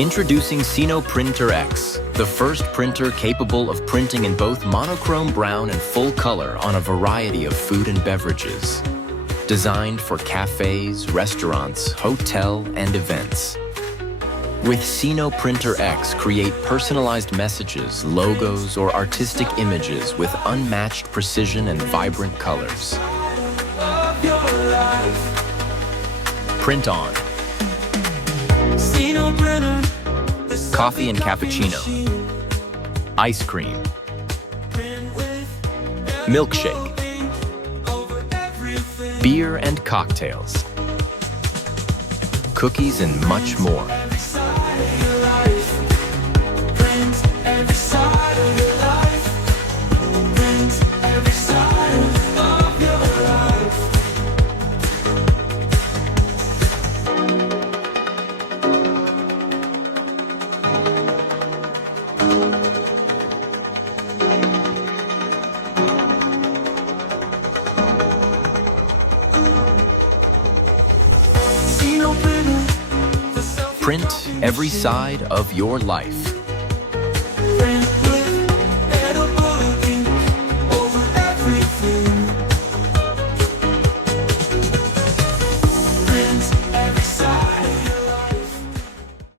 Introducing Cino Printer X, the first printer capable of printing in both monochrome brown and full color on a variety of food and beverages. Designed for cafes, restaurants, hotel, and events. With Cino Printer X, create personalized messages, logos, or artistic images with unmatched precision and vibrant colors. Print on. Coffee and cappuccino. Ice cream. Milkshake. Beer and cocktails. Cookies and much more. Print every side of your life.